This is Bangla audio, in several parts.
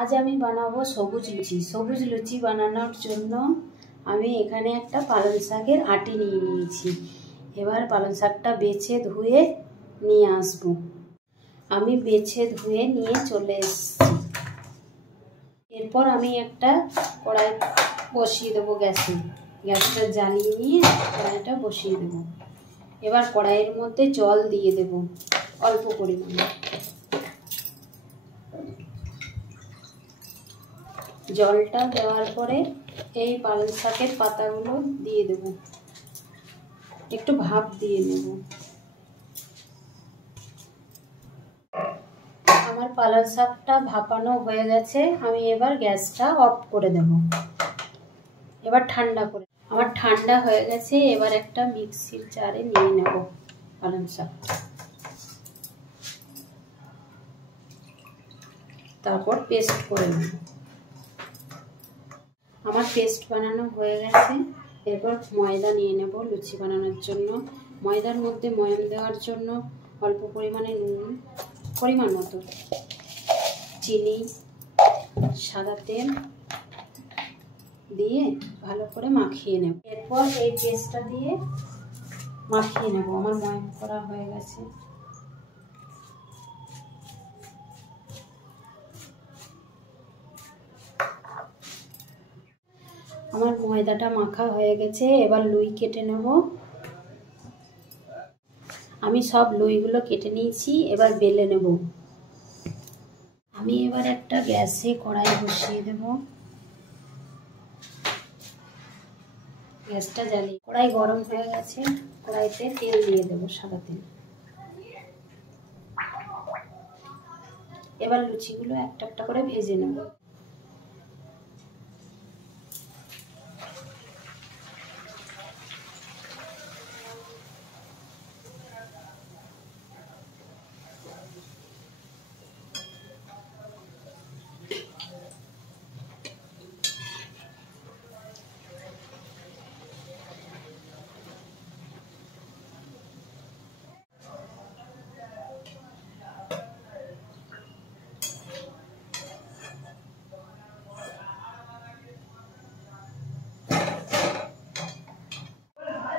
আজ আমি বানাবো সবুজ লুচি। সবুজ লুচি বানানোর জন্য আমি এখানে একটা পালং শাকের আটি নিয়ে নিয়েছি। এবার পালং শাকটা বেছে ধুয়ে নিয়ে আসবো। আমি বেছে ধুয়ে নিয়ে চলে এসেছি। এরপর আমি একটা কড়াই বসিয়ে দেবো গ্যাসে। গ্যাসটা জ্বালিয়ে নিয়ে কড়াইটা বসিয়ে দেবো। এবার কড়াইয়ের মধ্যে জল দিয়ে দেব অল্প পরিমাণে। জলটা দেওয়ার পরে এই পালং শাকের পাতাগুলো দিয়ে দেব, একটু ভাপ দিয়ে নেব। আমার পালং শাকটা ভাপানো হয়ে গেছে। আমি এবার গ্যাসটা অফ করে দেব। এবার ঠান্ডা করে, আমার ঠান্ডা হয়ে গেছে। এবার একটা মিক্সির জারে নিয়ে নেব পালং শাক, তারপর পেস্ট করে নেব। আমার পেস্ট বানানো হয়ে গেছে। এরপর ময়দা নিয়ে নেব লুচি বানানোর জন্য। ময়দার মধ্যে ময়াম দেওয়ার জন্য অল্প পরিমাণে নুন, পরিমাণ মতো চিনি, সাদা তেল দিয়ে ভালো করে মাখিয়ে নেব। এরপর এই পেস্টটা দিয়ে মাখিয়ে নেব। আমার ময়াম করা হয়ে গেছে। আমার ময়দাটা মাখা হয়ে গেছে। এবার লুই কেটে নেব। আমি সব লুইগুলো কেটে নিয়েছি। এবার বেলে নেব। আমি এবার একটা গ্যাসে কড়াই বসিয়ে দেব। গ্যাসটা জ্বালিয়ে কড়াই গরম হয়ে গেছে। কড়াইতে তেল দিয়ে দেব, সাদা তেল। এবার লুচিগুলো একটা একটা করে ভেজে নেব।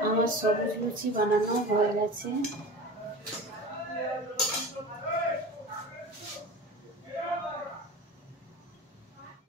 আমার সবুজ লুচি বানানো হয়ে গেছে।